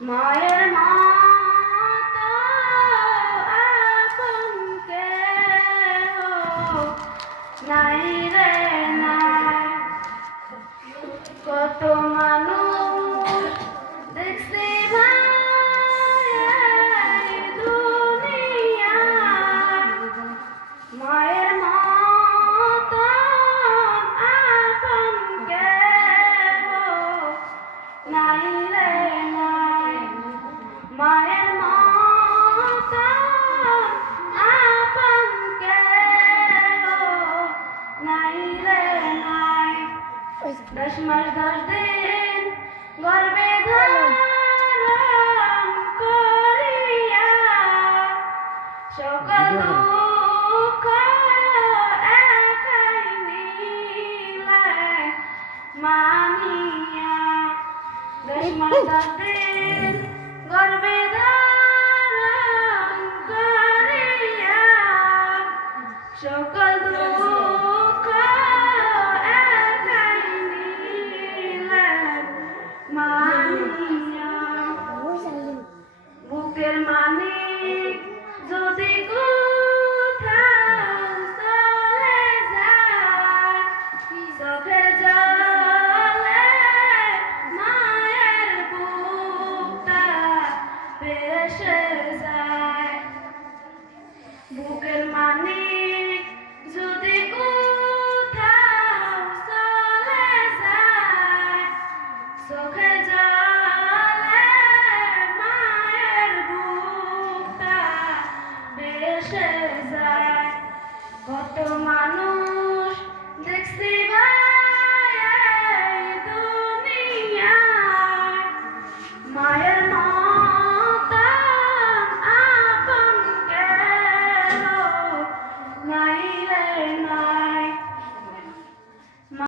মায়ের মতো আপন কেহ নাই রে নাই। কত মানুষ দেখছি ভাই দুনিয়ায়, মায়ের মতো আপন কেহ নাই রে নাই। মায়ের মতো আপন কেহ নাই রে নাই। 10 মাস 10 দিন গর্ভে ধারণ করিয়া সকল দুঃখ একাই নিলে মানিয়া। 10 মাস 10 দিন গর্ভে ধারণ করিয়া সকল দুঃখ একাই নিলেন মানিয়া। বুকের মানিক যদি কোথাও চলে যায়, চোখের জলে মায়ের বুকটা ভেসে যায়। বুকের মানিক যদি কোথাও চলে যায়, চোখের জলে মায়ের বুকটা ভেসে যায়। কত মানুষ দেখছি